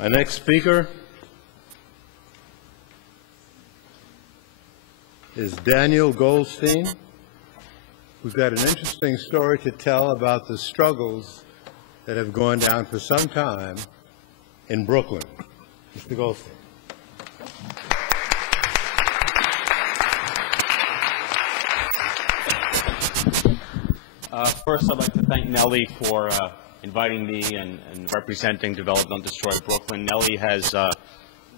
Our next speaker is Daniel Goldstein, who's got an interesting story to tell about the struggles that have gone down for some time in Brooklyn. Mr. Goldstein. First, I'd like to thank Nellie for inviting me and representing Develop Don't Destroy Brooklyn. Nellie has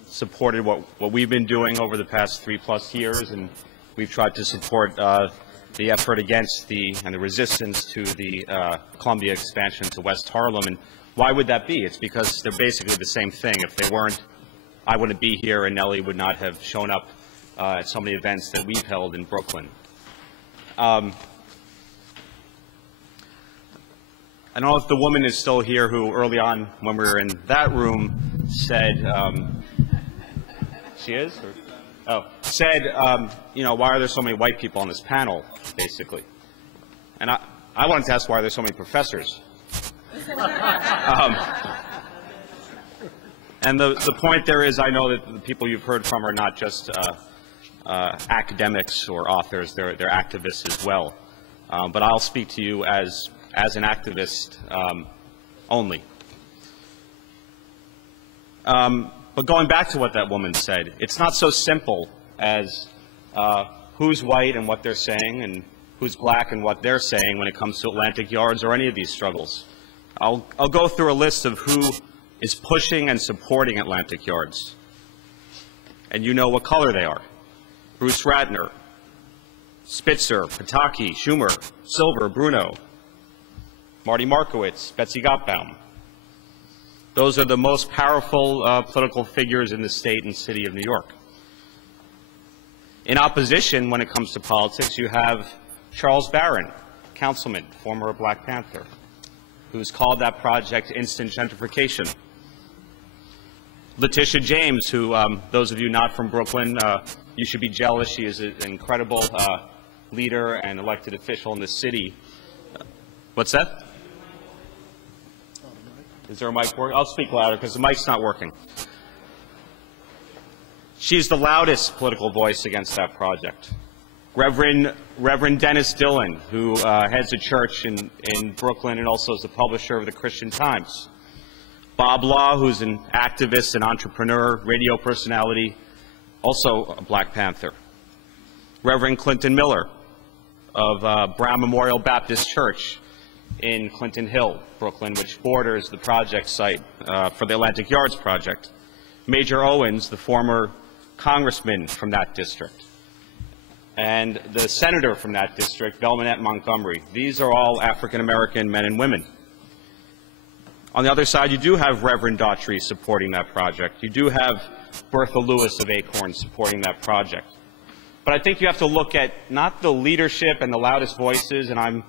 supported what we've been doing over the past 3+ years, and we've tried to support the effort against the resistance to the Columbia expansion to West Harlem. And why would that be? It's because they're basically the same thing. If they weren't, I wouldn't be here, and Nellie would not have shown up at so many events that we've held in Brooklyn. I don't know if the woman is still here who early on when we were in that room said, she is? Or, said, you know, why are there so many white people on this panel, basically? And I wanted to ask why are there so many professors? And the point there is, I know that the people you've heard from are not just academics or authors, they're activists as well. But I'll speak to you as an activist only. But going back to what that woman said, it's not so simple as who's white and what they're saying and who's black and what they're saying when it comes to Atlantic Yards or any of these struggles. I'll go through a list of who is pushing and supporting Atlantic Yards. And you know what color they are. Bruce Ratner, Spitzer, Pataki, Schumer, Silver, Bruno, Marty Markowitz, Betsy Gottbaum. Those are the most powerful political figures in the state and city of New York. In opposition, when it comes to politics, you have Charles Barron, councilman, former Black Panther, who's called that project instant gentrification. Letitia James, who, those of you not from Brooklyn, you should be jealous. She is an incredible leader and elected official in the city. What's that? Is there a mic working? I'll speak louder because the mic's not working. She's the loudest political voice against that project. Reverend Dennis Dillon, who heads a church in Brooklyn and also is the publisher of the Christian Times. Bob Law, who's an activist and entrepreneur, radio personality, also a Black Panther. Reverend Clinton Miller of Brown Memorial Baptist Church in Clinton Hill, Brooklyn, which borders the project site for the Atlantic Yards project. Major Owens, the former congressman from that district, and the senator from that district, Belmonette Montgomery. These are all African-American men and women. On the other side, you do have Reverend Daughtry supporting that project. You do have Bertha Lewis of Acorn supporting that project. But I think you have to look at not the leadership and the loudest voices, and I'm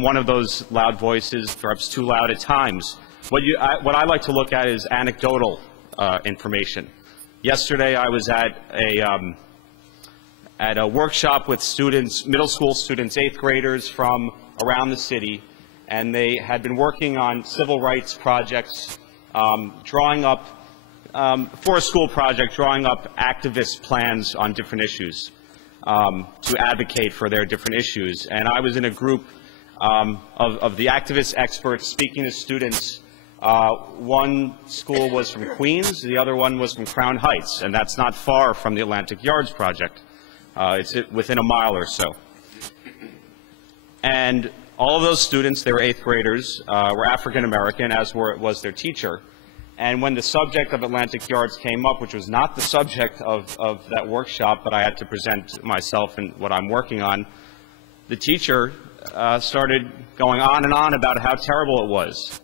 one of those loud voices, perhaps too loud at times. What I like to look at is anecdotal information. Yesterday I was at a workshop with students, middle school students, 8th graders from around the city, and they had been working on civil rights projects, drawing up, for a school project, drawing up activist plans on different issues to advocate for their different issues. And I was in a group of the activist experts speaking to students. One school was from Queens, the other one was from Crown Heights, and that's not far from the Atlantic Yards project. It's within a mile or so. And all of those students, they were 8th graders, were African American, as was their teacher. And when the subject of Atlantic Yards came up, which was not the subject of that workshop, but I had to present myself and what I'm working on, the teacher started going on and on about how terrible it was,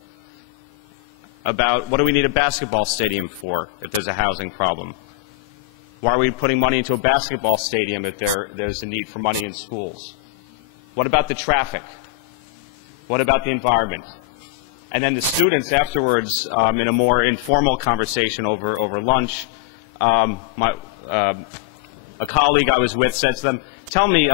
about what do we need a basketball stadium for if there's a housing problem? Why are we putting money into a basketball stadium if there's a need for money in schools? What about the traffic? What about the environment? And then the students afterwards, in a more informal conversation over lunch, a colleague I was with said to them, tell me,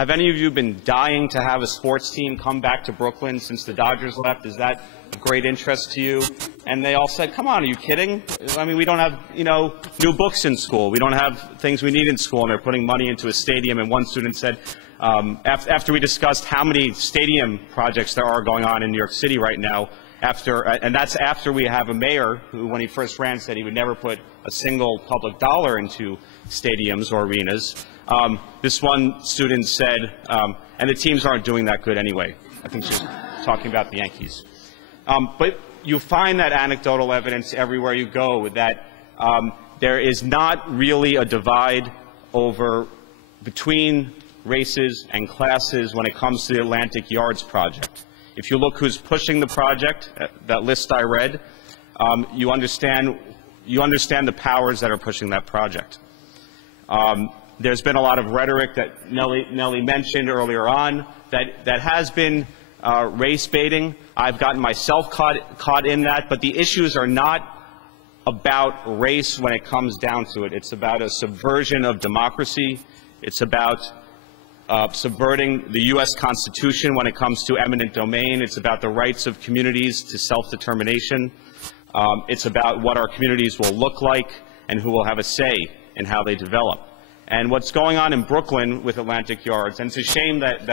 Have any of you been dying to have a sports team come back to Brooklyn since the Dodgers left? Is that of great interest to you? And they all said, come on, are you kidding? I mean, we don't have, new books in school. We don't have things we need in school, and they're putting money into a stadium. And one student said, after we discussed how many stadium projects there are going on in New York City right now, and that's after we have a mayor who, when he first ran, said he would never put a single public dollar into stadiums or arenas. This one student said, and the teams aren't doing that good anyway. I think she's talking about the Yankees. But you find that anecdotal evidence everywhere you go, that there is not really a divide between races and classes when it comes to the Atlantic Yards project. If you look who's pushing the project, that list I read, you understand the powers that are pushing that project. There's been a lot of rhetoric that Nellie mentioned earlier on that has been race baiting. I've gotten myself caught in that, but the issues are not about race when it comes down to it. It's about a subversion of democracy. It's about subverting the U.S. Constitution when it comes to eminent domain. It's about the rights of communities to self-determination. It's about what our communities will look like and who will have a say in how they develop. And what's going on in Brooklyn with Atlantic Yards, and it's a shame that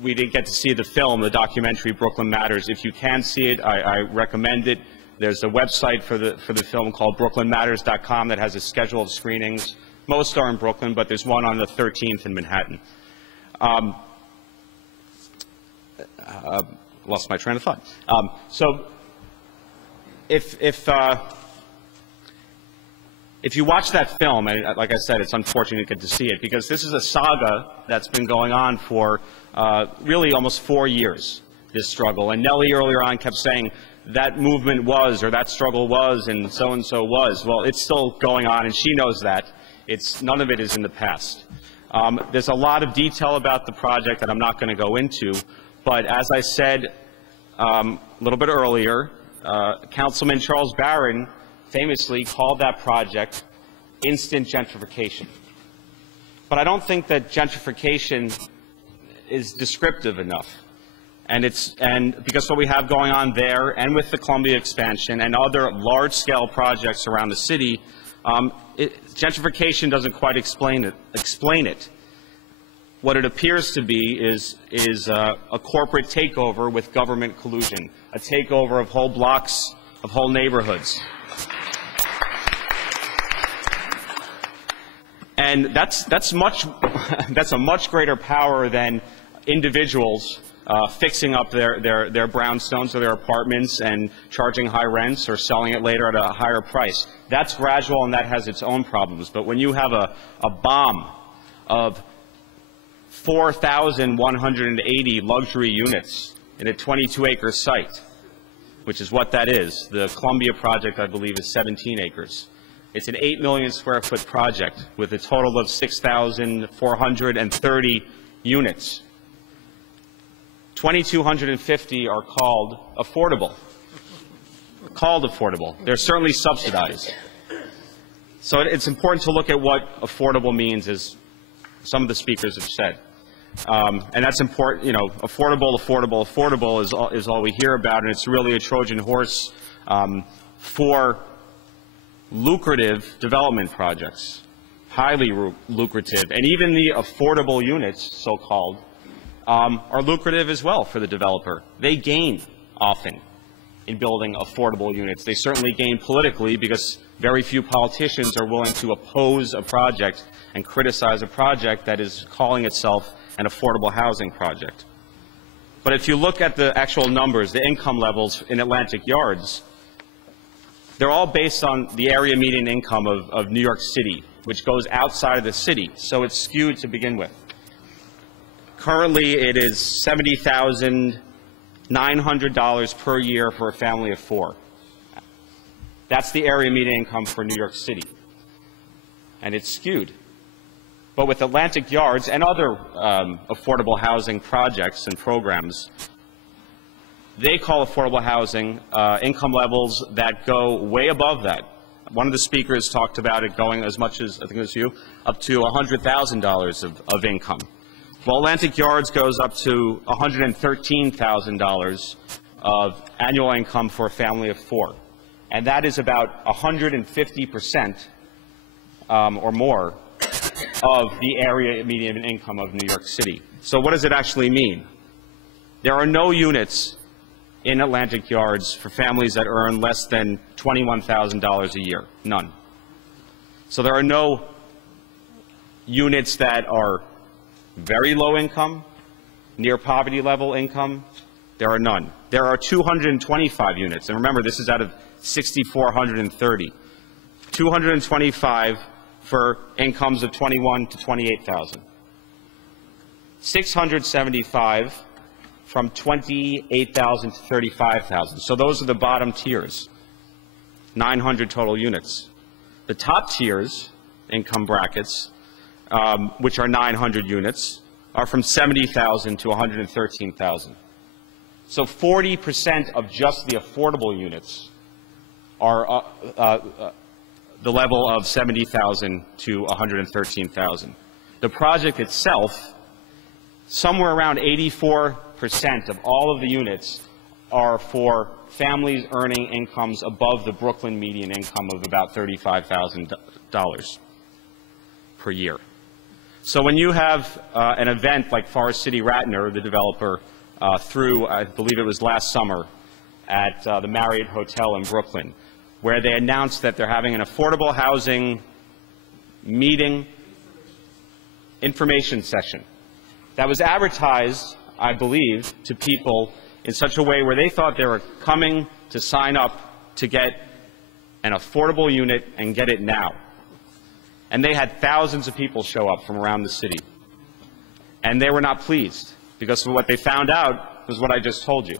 we didn't get to see the film, the documentary Brooklyn Matters. If you can see it, I recommend it. There's a website for the film called brooklynmatters.com that has a schedule of screenings. Most are in Brooklyn, but there's one on the 13th in Manhattan. Lost my train of thought. So if you watch that film, and like I said, it's unfortunate you get to see it, because this is a saga that's been going on for really almost 4 years, this struggle. And Nellie earlier on kept saying that movement was, or that struggle was, and so was. Well, it's still going on, and she knows that. None of it is in the past. There's a lot of detail about the project that I'm not going to go into, but as I said a little bit earlier, Councilman Charles Barron famously called that project instant gentrification. But I don't think that gentrification is descriptive enough. And because what we have going on there, and with the Columbia expansion and other large-scale projects around the city, gentrification doesn't quite explain it. What it appears to be is a corporate takeover with government collusion, a takeover of whole blocks, of whole neighborhoods. And that's a much greater power than individuals fixing up their brownstones or their apartments and charging high rents or selling it later at a higher price. That's gradual, and that has its own problems. But when you have a bomb of 4,180 luxury units in a 22-acre site, which is what that is, the Columbia project, I believe, is 17 acres. It's an 8 million square foot project with a total of 6,430 units. 2,250 are called affordable. They're certainly subsidized. So it's important to look at what affordable means, as some of the speakers have said. And that's important, affordable is all we hear about, and it's really a Trojan horse for lucrative development projects, highly lucrative. And even the affordable units, so-called, are lucrative as well for the developer. They gain often in building affordable units. They certainly gain politically, because very few politicians are willing to oppose a project and criticize a project that is calling itself an affordable housing project. But if you look at the actual numbers, the income levels in Atlantic Yards, they're all based on the area median income of New York City, which goes outside of the city, so it's skewed to begin with. Currently, it is $70,900 per year for a family of 4. That's the area median income for New York City, and it's skewed. But with Atlantic Yards and other affordable housing projects and programs, they call affordable housing income levels that go way above that. One of the speakers talked about it going as much as, I think it was you, up to $100,000 of income. Well, Atlantic Yards goes up to $113,000 of annual income for a family of 4. And that is about 150% or more of the area median income of New York City. So what does it actually mean? There are no units in Atlantic Yards for families that earn less than $21,000 a year. None. So there are no units that are very low income, near poverty level income. There are none. There are 225 units. And remember, this is out of 6,430. 225 for incomes of 21 to 28,000. 675 from 28,000 to 35,000. So those are the bottom tiers. 900 total units. The top tiers, income brackets, which are 900 units, are from 70,000 to 113,000. So 40% of just the affordable units are the level of 70,000 to 113,000. The project itself, somewhere around 84% of all of the units are for families earning incomes above the Brooklyn median income of about $35,000 per year. So when you have an event like Forest City Ratner, the developer, through, I believe it was last summer, at the Marriott Hotel in Brooklyn, where they announced that they're having an affordable housing meeting information session that was advertised, I believe, to people in such a way where they thought they were coming to sign up to get an affordable unit and get it now. And they had thousands of people show up from around the city. And they were not pleased, because what they found out was what I just told you.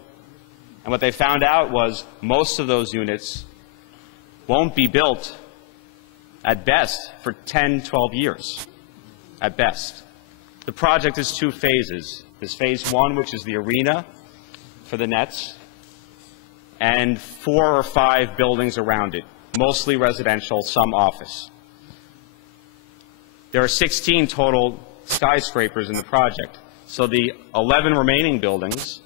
And what they found out was most of those units won't be built at best for 10, 12 years, at best. The project is 2 phases. There's phase 1, which is the arena for the Nets, and 4 or 5 buildings around it, mostly residential, some office. There are 16 total skyscrapers in the project. So the 11 remaining buildings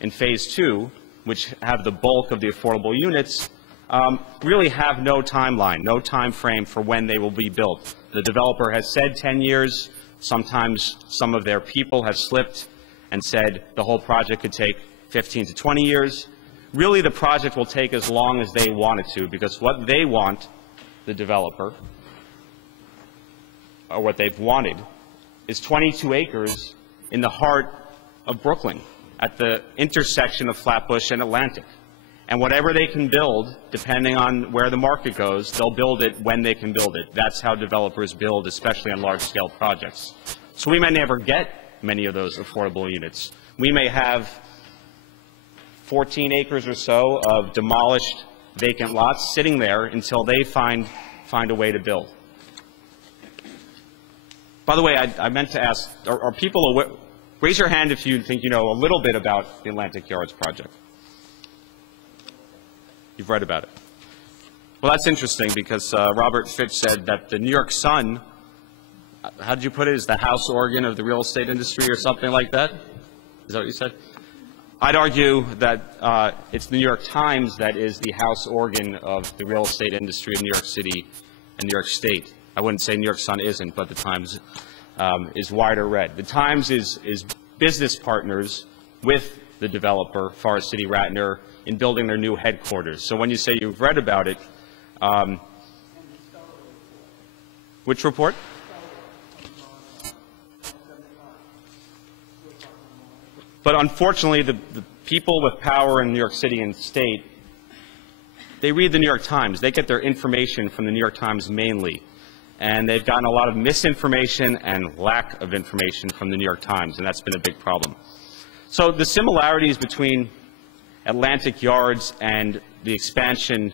in phase 2, which have the bulk of the affordable units, really have no timeline, no time frame for when they will be built. The developer has said 10 years. Sometimes some of their people have slipped and said the whole project could take 15 to 20 years. Really, the project will take as long as they want it to, because what they want, the developer, or what they've wanted, is 22 acres in the heart of Brooklyn, at the intersection of Flatbush and Atlantic. And whatever they can build, depending on where the market goes, they'll build it when they can build it. That's how developers build, especially on large-scale projects. So we may never get many of those affordable units. We may have 14 acres or so of demolished vacant lots sitting there until they find a way to build. By the way, I meant to ask, are people aware? Raise your hand if you think you know a little bit about the Atlantic Yards project. You've read about it. Well, that's interesting, because Robert Fitch said that the New York Sun, how did you put it, is the house organ of the real estate industry or something like that? Is that what you said? I'd argue that it's the New York Times that is the house organ of the real estate industry in New York City and New York State. I wouldn't say New York Sun isn't, but the Times is wider read. The Times is business partners with the developer, Forest City Ratner, in building their new headquarters. So when you say you've read about it, which report? But unfortunately, the people with power in New York City and state, they read the New York Times. They get their information from the New York Times mainly. And they've gotten a lot of misinformation and lack of information from the New York Times, and that's been a big problem. So the similarities between Atlantic Yards and the expansion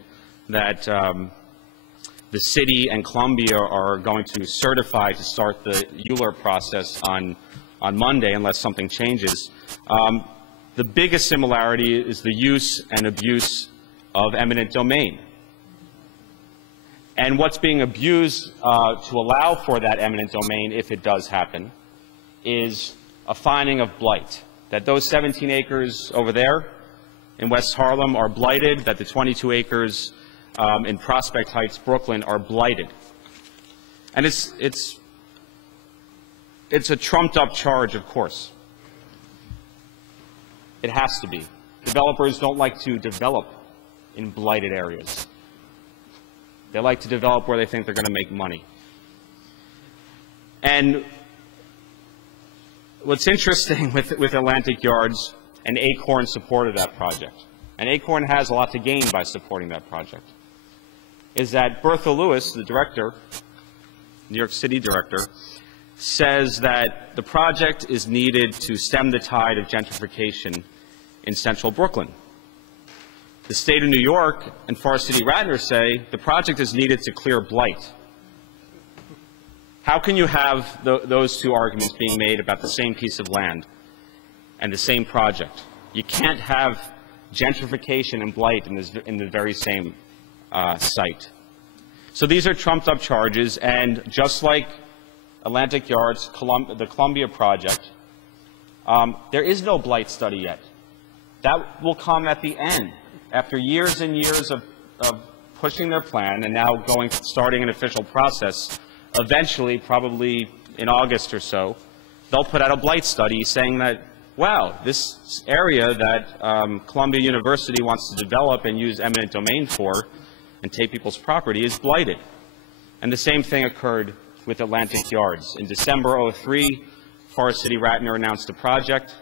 that the city and Columbia are going to certify to start the ULURP process on Monday, unless something changes. The biggest similarity is the use and abuse of eminent domain. And what's being abused to allow for that eminent domain, if it does happen, is a finding of blight, that those 17 acres over there in West Harlem are blighted, that the 22 acres in Prospect Heights, Brooklyn, are blighted. And it's a trumped-up charge, of course. It has to be. Developers don't like to develop in blighted areas. They like to develop where they think they're going to make money. And what's interesting with Atlantic Yards, and Acorn supported that project, and Acorn has a lot to gain by supporting that project, is that Bertha Lewis, the director, New York City director, says that the project is needed to stem the tide of gentrification in central Brooklyn. The state of New York and Forest City Radnor say the project is needed to clear blight. How can you have those two arguments being made about the same piece of land and the same project? You can't have gentrification and blight in the very same site. So these are trumped-up charges, and just like Atlantic Yards, the Columbia project, there is no blight study yet. That will come at the end, after years and years of pushing their plan and now starting an official process. Eventually, probably in August or so, they'll put out a blight study saying that, wow, this area that Columbia University wants to develop and use eminent domain for and take people's property is blighted. And the same thing occurred with Atlantic Yards. In December '03, Forest City Radnor announced a project,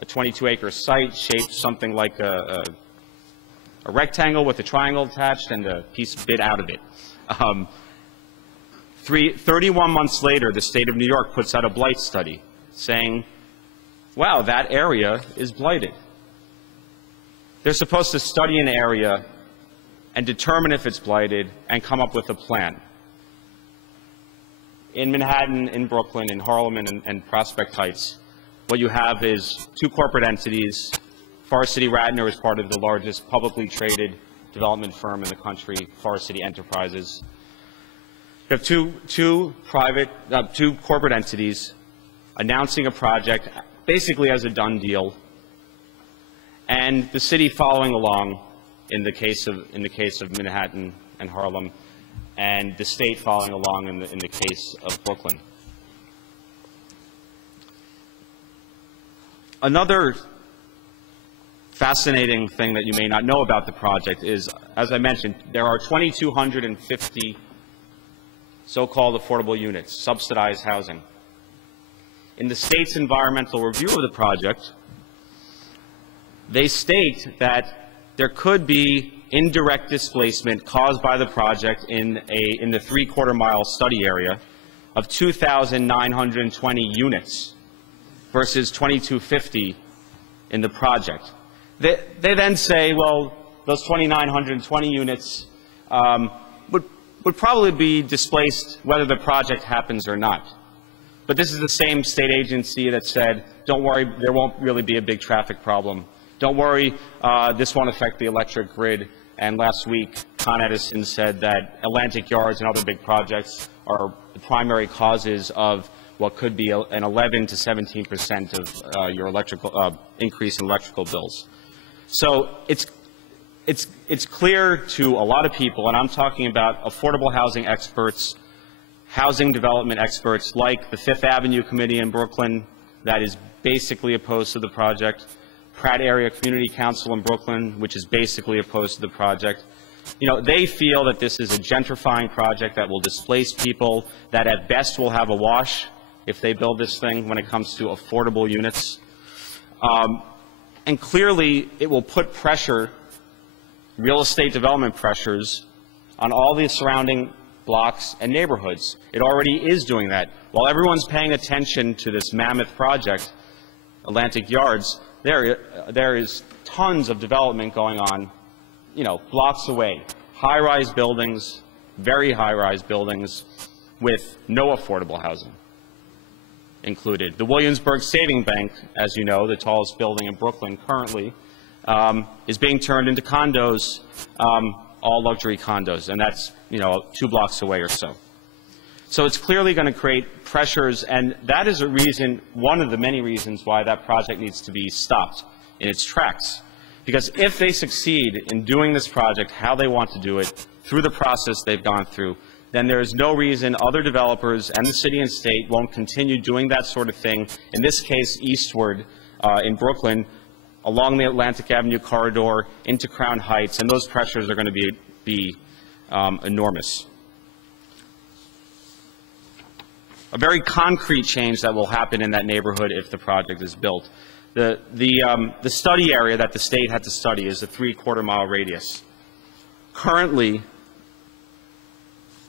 a 22-acre site shaped something like a rectangle with a triangle attached and a piece bit out of it. 31 months later, the state of New York puts out a blight study saying, wow, that area is blighted. They're supposed to study an area and determine if it's blighted and come up with a plan. In Manhattan, in Brooklyn, in Harlem, and Prospect Heights, what you have is two corporate entities. Forest City Radnor is part of the largest publicly traded development firm in the country, Forest City Enterprises. You have two corporate entities announcing a project basically as a done deal, and the city following along in the case of Manhattan and Harlem, and the state following along in the case of Brooklyn. Another fascinating thing that you may not know about the project is, as I mentioned, there are 2,250 so-called affordable units, subsidized housing. In the state's environmental review of the project, they state that there could be indirect displacement caused by the project in the 3/4-mile study area of 2,920 units versus 2,250 in the project. They then say, well, those 2,920 units would probably be displaced whether the project happens or not. But this is the same state agency that said, don't worry, there won't really be a big traffic problem. Don't worry, this won't affect the electric grid. And last week, Con Edison said that Atlantic Yards and other big projects are the primary causes of what could be an 11 to 17% of your electrical increase in electrical bills. So it's clear to a lot of people, and I'm talking about affordable housing experts, housing development experts like the Fifth Avenue Committee in Brooklyn that is basically opposed to the project, Pratt Area Community Council in Brooklyn, which is basically opposed to the project. You know, they feel that this is a gentrifying project that will displace people, that at best will have a wash if they build this thing when it comes to affordable units. And clearly, it will put pressure, real estate development pressures, on all the surrounding blocks and neighborhoods. It already is doing that. While everyone's paying attention to this mammoth project, Atlantic Yards, there is tons of development going on, you know, blocks away. High-rise buildings, very high-rise buildings with no affordable housing included. The Williamsburg Saving Bank, as you know, the tallest building in Brooklyn currently, is being turned into condos all luxury condos, and that's, 2 blocks away or so. So it's clearly going to create pressures, and that is one of the many reasons why that project needs to be stopped in its tracks. Because if they succeed in doing this project how they want to do it, through the process they've gone through, then there is no reason other developers and the city and state won't continue doing that sort of thing, in this case eastward in Brooklyn, along the Atlantic Avenue corridor into Crown Heights, and those pressures are going to be enormous. A very concrete change that will happen in that neighborhood if the project is built. The study area that the state had to study is a 3/4 mile radius. Currently,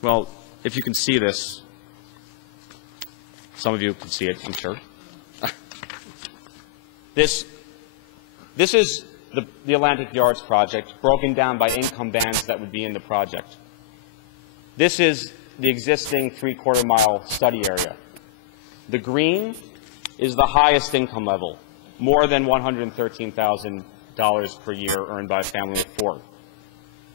well, if you can see this, some of you can see it, I'm sure. This is the Atlantic Yards project, broken down by income bands that would be in the project. This is the existing 3/4 mile study area. The green is the highest income level, more than $113,000 per year earned by a family of 4.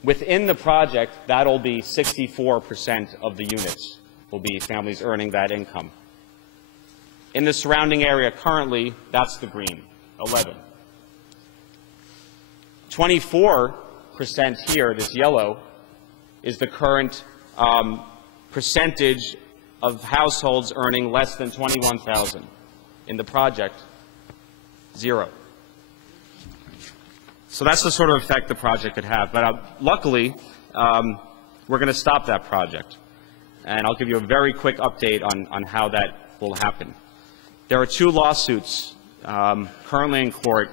Within the project, that'll be 64% of the units will be families earning that income. In the surrounding area currently, that's the green, 11. 24% here, this yellow, is the current percentage of households earning less than $21,000. In the project, 0. So that's the sort of effect the project could have. But luckily, we're going to stop that project. And I'll give you a very quick update on how that will happen. There are 2 lawsuits currently in court.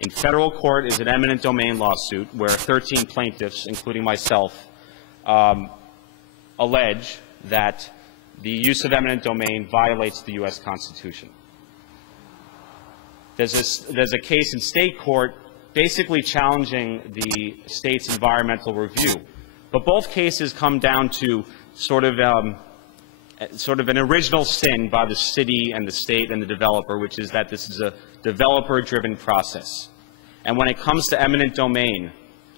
In federal court is an eminent domain lawsuit where 13 plaintiffs, including myself, allege that the use of eminent domain violates the U.S. Constitution. There's a case in state court basically challenging the state's environmental review. But both cases come down to sort of an original sin by the city and the state and the developer, which is that this is a developer-driven process. And when it comes to eminent domain,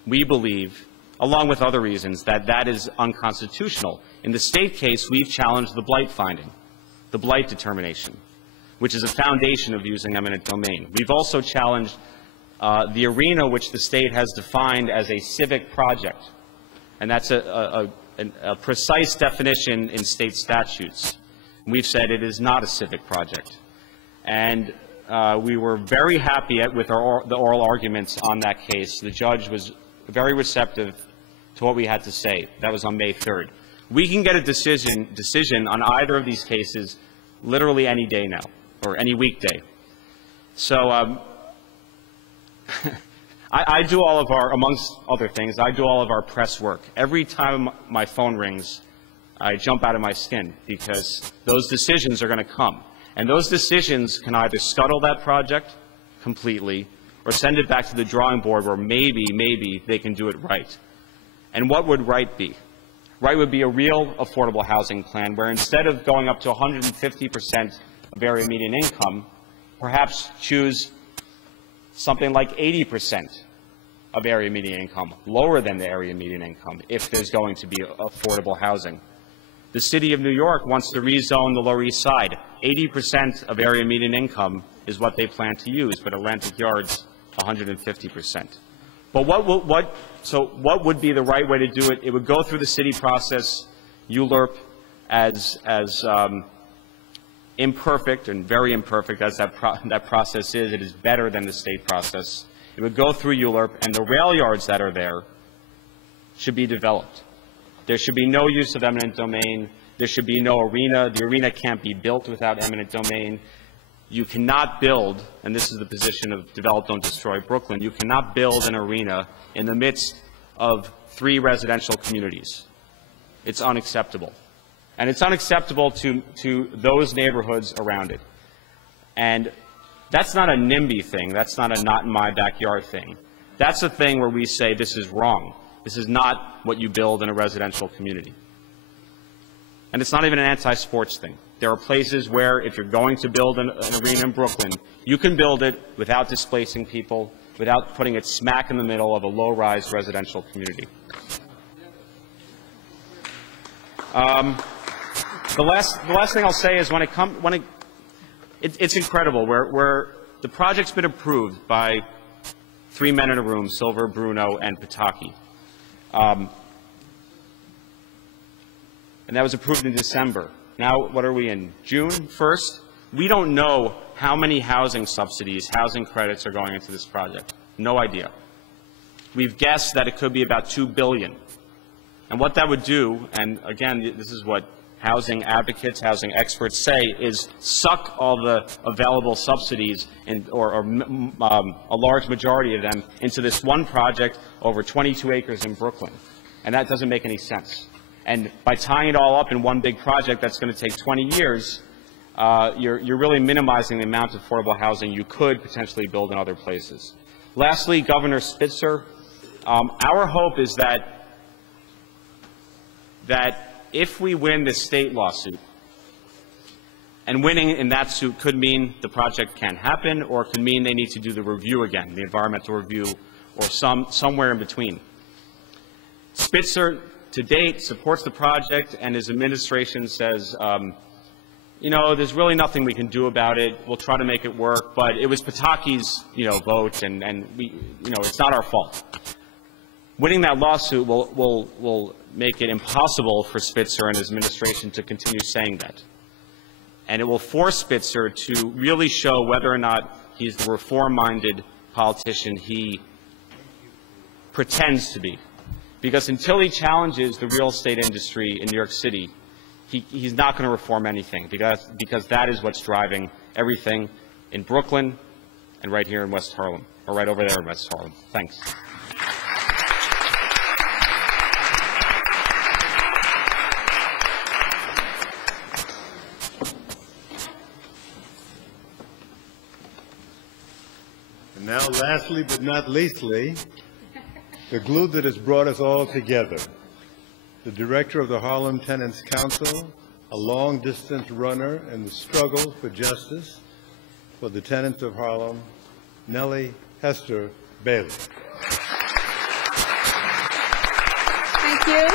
we believe, along with other reasons, that that is unconstitutional. In the state case, we've challenged the blight finding, the blight determination, which is a foundation of using eminent domain. We've also challenged the arena which the state has defined as a civic project, and that's a precise definition in state statutes. We've said it is not a civic project. And we were very happy with the oral arguments on that case. The judge was very receptive to what we had to say. That was on May 3rd. We can get a decision on either of these cases literally any day now, or any weekday. So I do all of our, amongst other things, I do all of our press work. Every time my phone rings, I jump out of my skin because those decisions are going to come. And those decisions can either scuttle that project completely or send it back to the drawing board where maybe they can do it right. And what would right be? Right would be a real affordable housing plan where instead of going up to 150% of area median income, perhaps choose something like 80% of area median income, lower than the area median income, if there's going to be affordable housing. The City of New York wants to rezone the Lower East Side. 80% of area median income is what they plan to use, but Atlantic Yards, 150%. But what would be the right way to do it? It would go through the city process, ULURP, as imperfect and very imperfect as that process is. It is better than the state process. It would go through ULURP, and the rail yards that are there should be developed. There should be no use of eminent domain. There should be no arena. The arena can't be built without eminent domain. You cannot build, and this is the position of Develop, Don't Destroy Brooklyn, you cannot build an arena in the midst of 3 residential communities. It's unacceptable. And it's unacceptable to those neighborhoods around it. And that's not a NIMBY thing. That's not a not in my backyard thing. That's a thing where we say this is wrong. This is not what you build in a residential community. And it's not even an anti-sports thing. There are places where if you're going to build an arena in Brooklyn, you can build it without displacing people, without putting it smack in the middle of a low-rise residential community. The last thing I'll say is it's incredible where the project's been approved by 3 men in a room, Silver, Bruno, and Pataki. And that was approved in December. Now, what are we in? June 1st? We don't know how many housing subsidies, housing credits are going into this project. No idea. We've guessed that it could be about $2 billion. And what that would do, and again, this is what housing advocates, housing experts say, is suck all the available subsidies or a large majority of them into this one project over 22 acres in Brooklyn. And that doesn't make any sense. And by tying it all up in one big project that's going to take 20 years, you're really minimizing the amount of affordable housing you could potentially build in other places. Lastly, Governor Spitzer, our hope is that if we win this state lawsuit, and winning in that suit could mean the project can't happen, or it could mean they need to do the review again, the environmental review, or somewhere in between. Spitzer, to date, supports the project, and his administration says, you know, there's really nothing we can do about it. We'll try to make it work, but it was Pataki's, vote, and we, it's not our fault. Winning that lawsuit will make it impossible for Spitzer and his administration to continue saying that. And it will force Spitzer to really show whether or not he's the reform-minded politician he pretends to be. Because until he challenges the real estate industry in New York City, he's not going to reform anything, because that is what's driving everything in Brooklyn and right here in West Harlem, or right over there in West Harlem. Thanks. And now, lastly but not leastly, the glue that has brought us all together, the director of the Harlem Tenants Council, a long-distance runner in the struggle for justice for the tenants of Harlem, Nellie Hester Bailey. Thank you.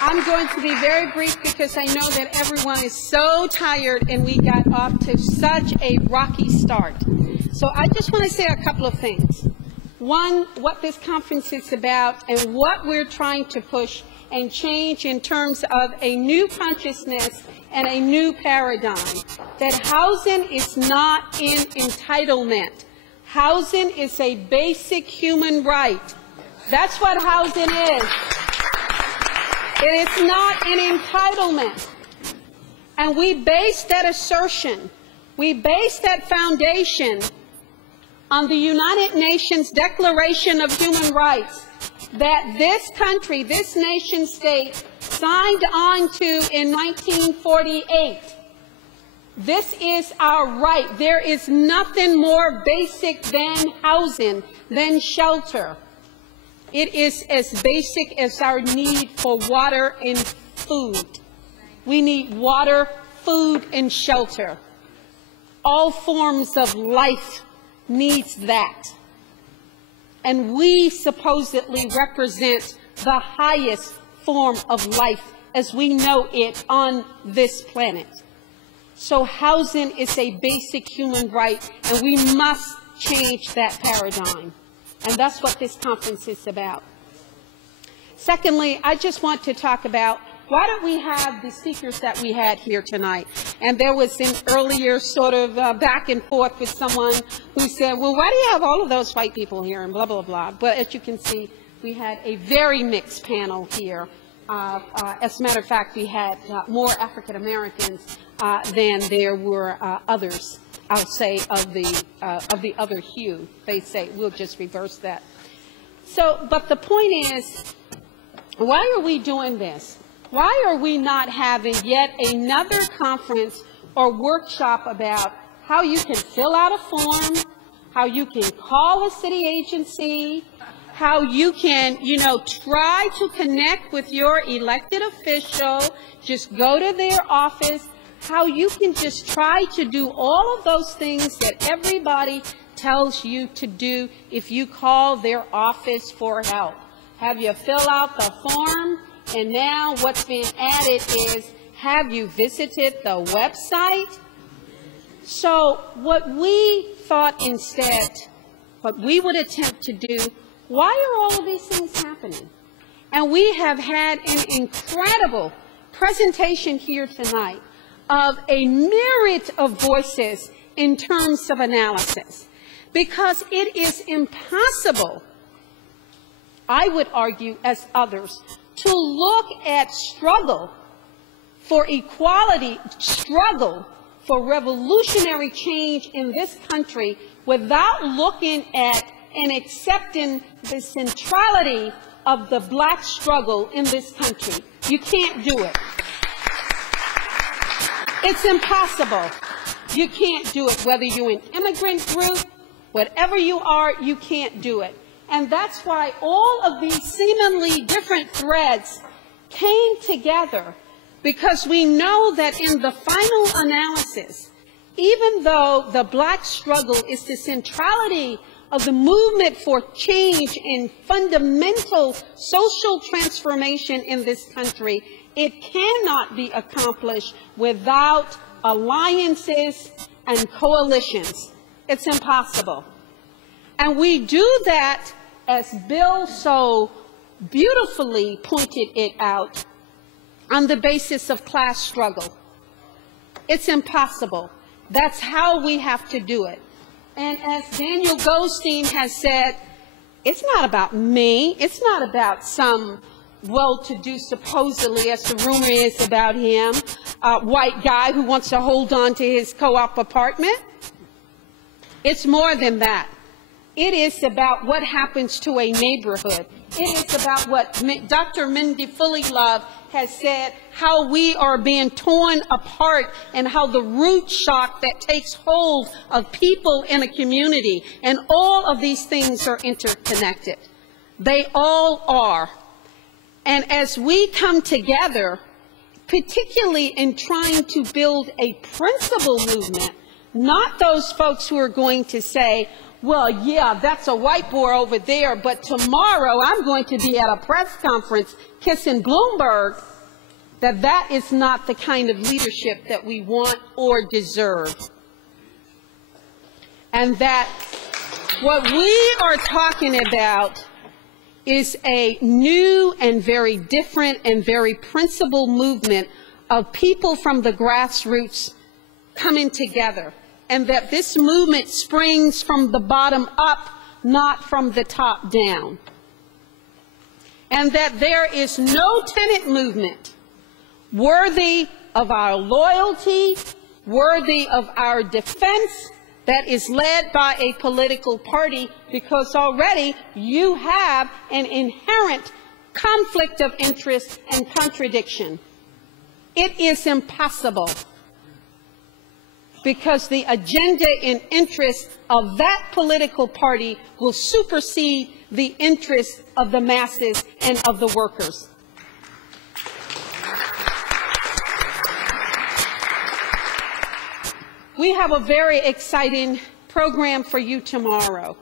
I'm going to be very brief because I know that everyone is so tired and we got off to such a rocky start. So I just want to say a couple of things. One, what this conference is about and what we're trying to push and change in terms of a new consciousness and a new paradigm. That housing is not an entitlement. Housing is a basic human right. That's what housing is. It is not an entitlement. And we base that assertion, we base that foundation on the United Nations Declaration of Human Rights that this country, this nation state, signed on to in 1948. This is our right. There is nothing more basic than housing, than shelter. It is as basic as our need for water and food. We need water, food, and shelter. All forms of life needs that. And we supposedly represent the highest form of life as we know it on this planet. So housing is a basic human right, and we must change that paradigm. And that's what this conference is about. Secondly, I just want to talk about why don't we have the speakers that we had here tonight? And there was an earlier sort of back and forth with someone who said, well, why do you have all of those white people here and blah, blah, blah. But as you can see, we had a very mixed panel here. As a matter of fact, we had more African Americans than there were others, I'll say, of the other hue. They say, we'll just reverse that. So, but the point is, why are we doing this? Why are we not having yet another conference or workshop about how you can fill out a form, how you can call a city agency, how you can, try to connect with your elected official, just go to their office, how you can just try to do all of those things that everybody tells you to do if you call their office for help. Have you fill out the form? And now what's being added is, have you visited the website? So what we thought instead, what we would attempt to do, why are all of these things happening? And we have had an incredible presentation here tonight of a myriad of voices in terms of analysis, because it is impossible, I would argue, as others, to look at struggle for equality, struggle for revolutionary change in this country without looking at and accepting the centrality of the black struggle in this country. You can't do it. It's impossible. You can't do it. Whether you're an immigrant group, whatever you are, you can't do it. And that's why all of these seemingly different threads came together, because we know that in the final analysis, even though the black struggle is the centrality of the movement for change and fundamental social transformation in this country, it cannot be accomplished without alliances and coalitions. It's impossible. And we do that, as Bill so beautifully pointed it out, on the basis of class struggle. It's impossible. That's how we have to do it. And as Daniel Goldstein has said, it's not about me. It's not about some well-to-do, supposedly, as the rumor is about him, white guy who wants to hold on to his co-op apartment. It's more than that. It is about what happens to a neighborhood. It is about what Dr. Mindy Fullilove has said, how we are being torn apart and how the root shock that takes hold of people in a community. And all of these things are interconnected. They all are. And as we come together, particularly in trying to build a principle movement, not those folks who are going to say, well, yeah, that's a white boy over there, but tomorrow I'm going to be at a press conference kissing Bloomberg, that is not the kind of leadership that we want or deserve. And that what we are talking about is a new and very different and very principled movement of people from the grassroots coming together. And that this movement springs from the bottom up, not from the top down. And that there is no tenant movement worthy of our loyalty, worthy of our defense, that is led by a political party, because already you have an inherent conflict of interest and contradiction. It is impossible, because the agenda and interest of that political party will supersede the interests of the masses and of the workers. We have a very exciting program for you tomorrow.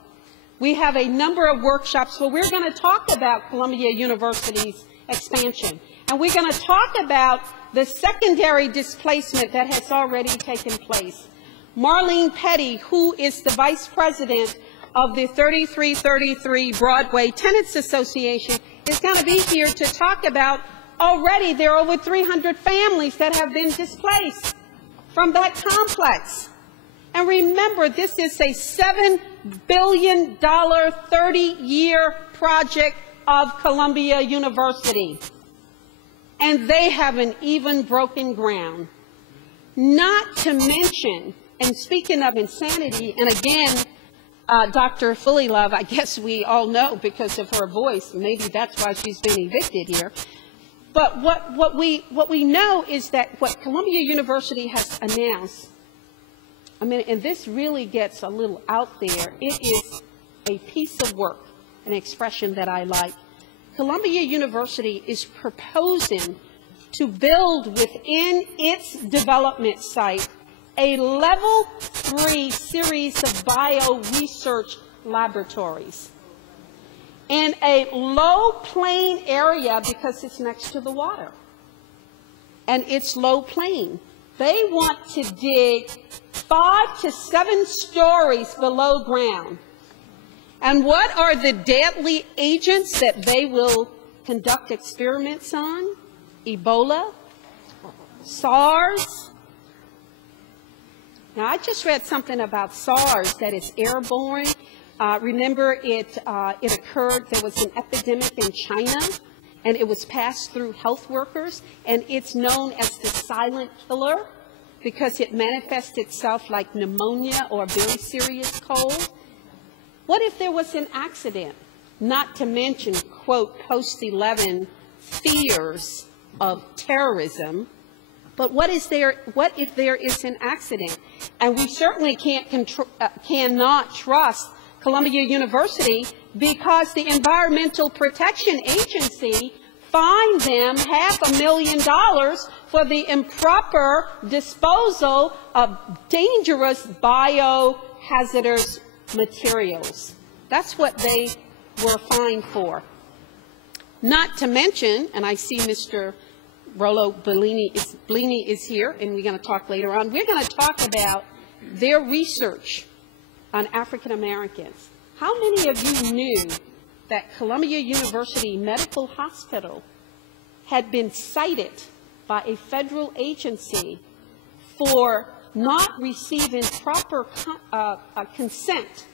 We have a number of workshops where we're going to talk about Columbia University's expansion. And we're going to talk about the secondary displacement that has already taken place. Marlene Petty, who is the vice president of the 3333 Broadway Tenants Association, is going to be here to talk about, already there are over 300 families that have been displaced from that complex. And remember, this is a $7 billion, 30-year project of Columbia University. And they haven't even broken ground. Not to mention, and speaking of insanity, and again, Dr. Fullilove, I guess we all know because of her voice, maybe that's why she's been evicted here. But what we know is that what Columbia University has announced, I mean, and this really gets a little out there, it is a piece of work, an expression that I like. Columbia University is proposing to build within its development site a level 3 series of bio-research laboratories in a low plain area because it's next to the water. And it's low plain. They want to dig 5 to 7 stories below ground. And what are the deadly agents that they will conduct experiments on? Ebola, SARS. Now, I just read something about SARS that is airborne. Remember, it occurred, there was an epidemic in China, and it was passed through health workers, and it's known as the silent killer because it manifests itself like pneumonia or a very serious cold. What if there was an accident? Not to mention, quote, post-11 fears of terrorism. But what if there is an accident? And we certainly cannot trust Columbia University because the Environmental Protection Agency fined them $500,000 for the improper disposal of dangerous biohazardous materials. That's what they were fined for. Not to mention, and I see Mr. Rollo Bellini is here, and we're going to talk later on. We're going to talk about their research on African Americans. How many of you knew that Columbia University Medical Hospital had been cited by a federal agency for not receiving proper consent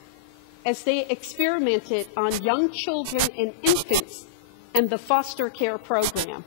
as they experimented on young children and infants and the foster care program?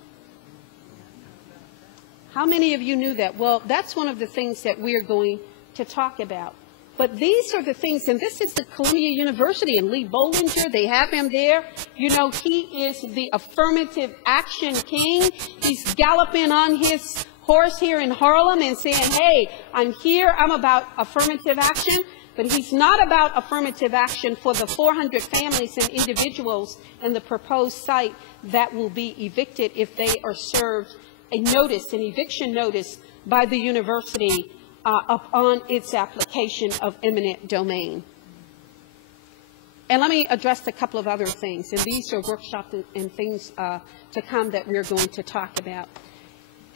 How many of you knew that? Well, that's one of the things that we're going to talk about. But these are the things, and this is the Columbia University, and Lee Bollinger, they have him there. You know, he is the affirmative action king. He's galloping on his horse here in Harlem and saying, hey, I'm here, I'm about affirmative action. But he's not about affirmative action for the 400 families and individuals in the proposed site that will be evicted if they are served a notice, an eviction notice by the university upon its application of eminent domain. And let me address a couple of other things, and these are workshops and things to come that we're going to talk about.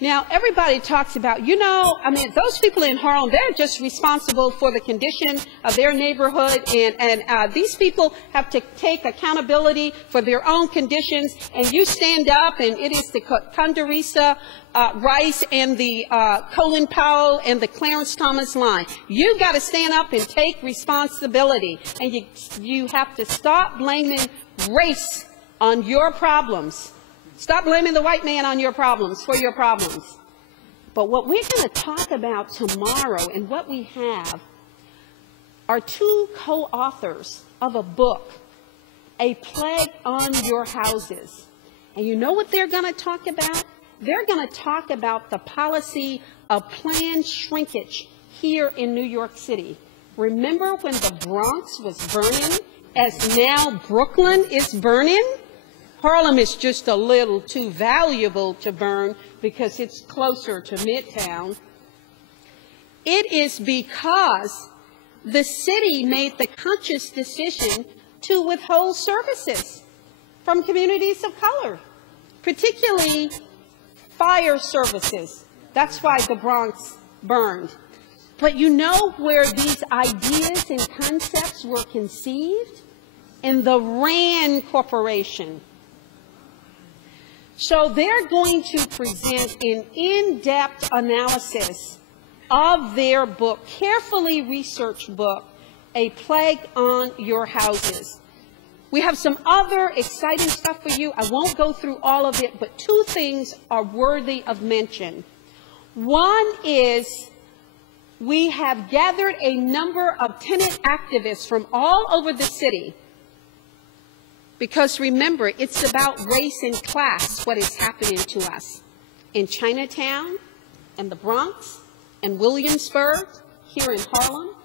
Now, everybody talks about, you know, I mean, those people in Harlem, they're just responsible for the condition of their neighborhood, and these people have to take accountability for their own conditions, and you stand up, and it is the Condoleezza Rice and the Colin Powell and the Clarence Thomas line. You got to stand up and take responsibility, and you have to stop blaming race on your problems. Stop blaming the white man on your problems, for your problems. But what we're going to talk about tomorrow and what we have are two co-authors of a book, A Plague on Your Houses. And you know what they're going to talk about? They're going to talk about the policy of planned shrinkage here in New York City. Remember when the Bronx was burning, as now Brooklyn is burning? Harlem is just a little too valuable to burn because it's closer to Midtown. It is because the city made the conscious decision to withhold services from communities of color, particularly fire services. That's why the Bronx burned. But you know where these ideas and concepts were conceived? In the Rand Corporation. So they're going to present an in-depth analysis of their book, carefully researched book, A Plague on Your Houses. We have some other exciting stuff for you. I won't go through all of it, but two things are worthy of mention. One is we have gathered a number of tenant activists from all over the city. Because remember, it's about race and class, what is happening to us in Chinatown, and the Bronx, and Williamsburg, here in Harlem.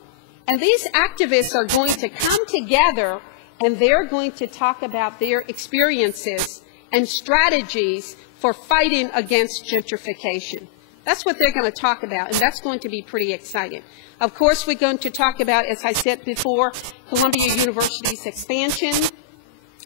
And these activists are going to come together, and they're going to talk about their experiences and strategies for fighting against gentrification. That's what they're going to talk about, and that's going to be pretty exciting. Of course, we're going to talk about, as I said before, Columbia University's expansion.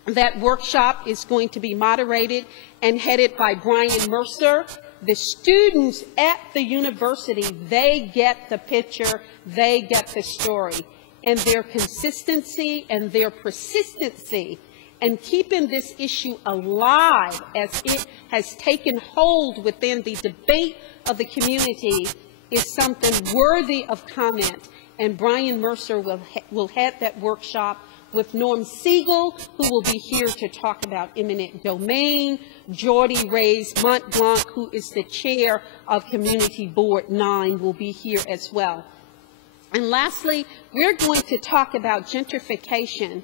That workshop is going to be moderated and headed by Brian Mercer. The students at the university, they get the picture, they get the story. And their consistency and their persistency and keeping this issue alive as it has taken hold within the debate of the community is something worthy of comment. And Brian Mercer will head that workshop with Norm Siegel, who will be here to talk about eminent domain, Jordy Reyes Montblanc, who is the chair of Community Board 9, will be here as well. And lastly, we're going to talk about gentrification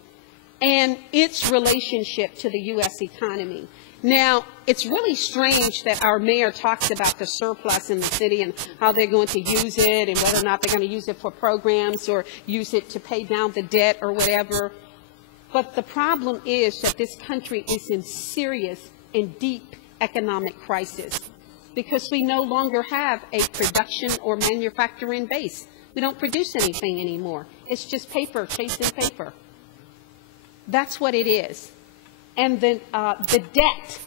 and its relationship to the U.S. economy. Now, it's really strange that our mayor talks about the surplus in the city and how they're going to use it and whether or not they're going to use it for programs or use it to pay down the debt or whatever. But the problem is that this country is in serious and deep economic crisis because we no longer have a production or manufacturing base. We don't produce anything anymore. It's just paper, chasing paper. That's what it is. And then the debt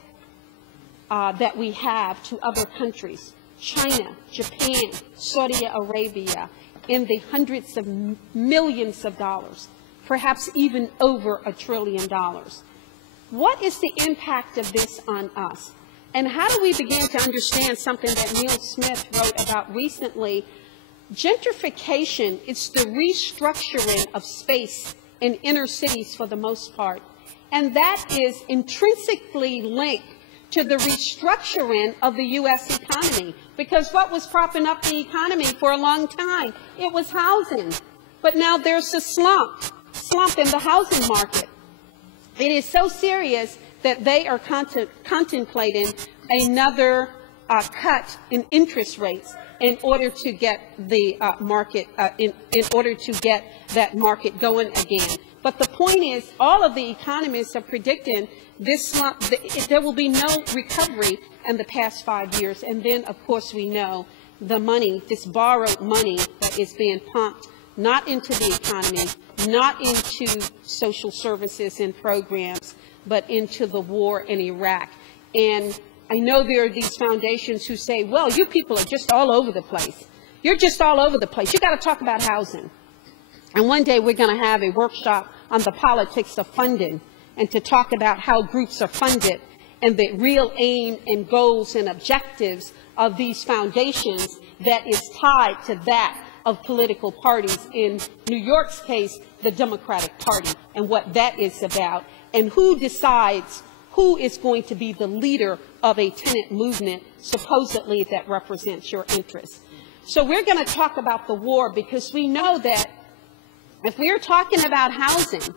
that we have to other countries, China, Japan, Saudi Arabia, in the hundreds of millions of dollars, perhaps even over $1 trillion. What is the impact of this on us? And how do we begin to understand something that Neil Smith wrote about recently? Gentrification is the restructuring of space in inner cities for the most part. And that is intrinsically linked to the restructuring of the U.S. economy. Because what was propping up the economy for a long time? It was housing. But now there's a slump in the housing market. It is so serious that they are contemplating another cut in interest rates in order to get the market, in order to get that market going again. But the point is, all of the economists are predicting this slump, there will be no recovery in the past 5 years. And then, of course, we know the money, this borrowed money that is being pumped, not into the economy, not into social services and programs, but into the war in Iraq. And I know there are these foundations who say, well, you people are just all over the place. You're just all over the place. You got to talk about housing. And one day we're going to have a workshop on the politics of funding and to talk about how groups are funded and the real aim and goals and objectives of these foundations that is tied to that of political parties, in New York's case, the Democratic Party, and what that is about, and who decides who is going to be the leader of a tenant movement, supposedly that represents your interests. So we're going to talk about the war because we know that if we're talking about housing,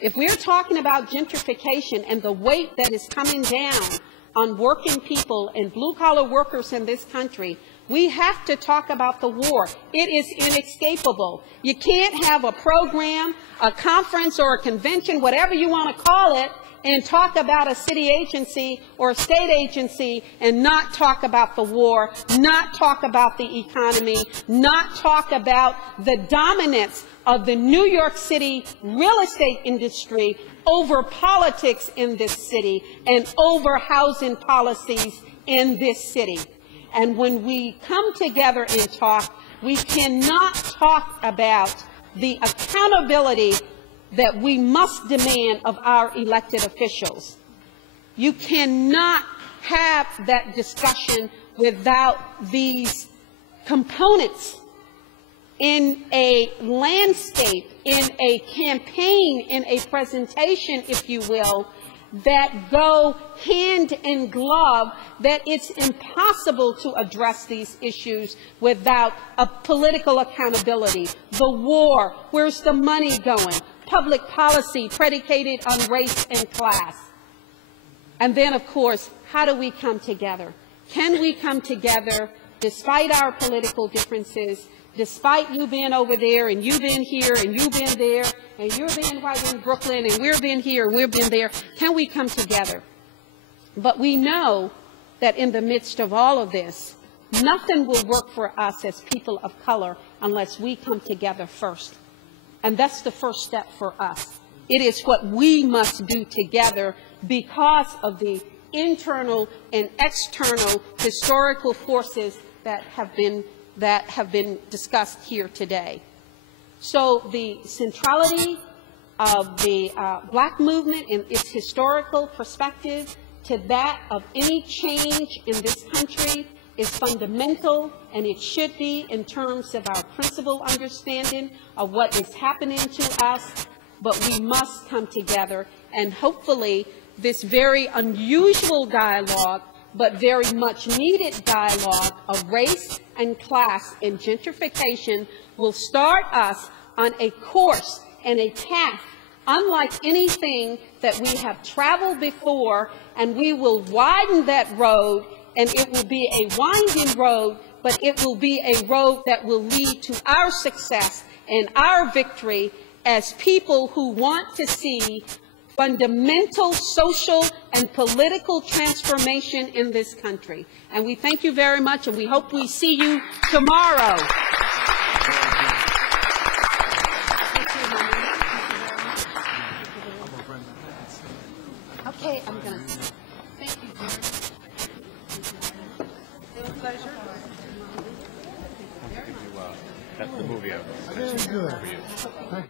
if we're talking about gentrification and the weight that is coming down on working people and blue-collar workers in this country, we have to talk about the war. It is inescapable. You can't have a program, a conference, or a convention, whatever you want to call it, and talk about a city agency or a state agency and not talk about the war, not talk about the economy, not talk about the dominance of the New York City real estate industry over politics in this city and over housing policies in this city. And when we come together and talk, we cannot talk about the accountability that we must demand of our elected officials. You cannot have that discussion without these components in a landscape, in a campaign, in a presentation, if you will, that go hand in glove, that it's impossible to address these issues without a political accountability. The war, where's the money going? Public policy predicated on race and class. And then, of course, how do we come together? Can we come together despite our political differences, despite you being over there and you being here and you being there and you're being right in Brooklyn and we're being here and we're being there? Can we come together? But we know that in the midst of all of this, Nothing will work for us as people of color unless we come together first. And that's the first step for us. It is what we must do together because of the internal and external historical forces that have been discussed here today. So the centrality of the Black movement and its historical perspective to that of any change in this country is fundamental, and it should be in terms of our principal understanding of what is happening to us, but we must come together, and hopefully this very unusual dialogue, but very much needed dialogue of race and class and gentrification will start us on a course and a path unlike anything that we have traveled before, and we will widen that road, and it will be a winding road, but it will be a road that will lead to our success and our victory as people who want to see fundamental social and political transformation in this country. And we thank you very much, and we hope we see you tomorrow. Okay, I'm going to thank you. It was a pleasure. That's the movie I was mentioning for you.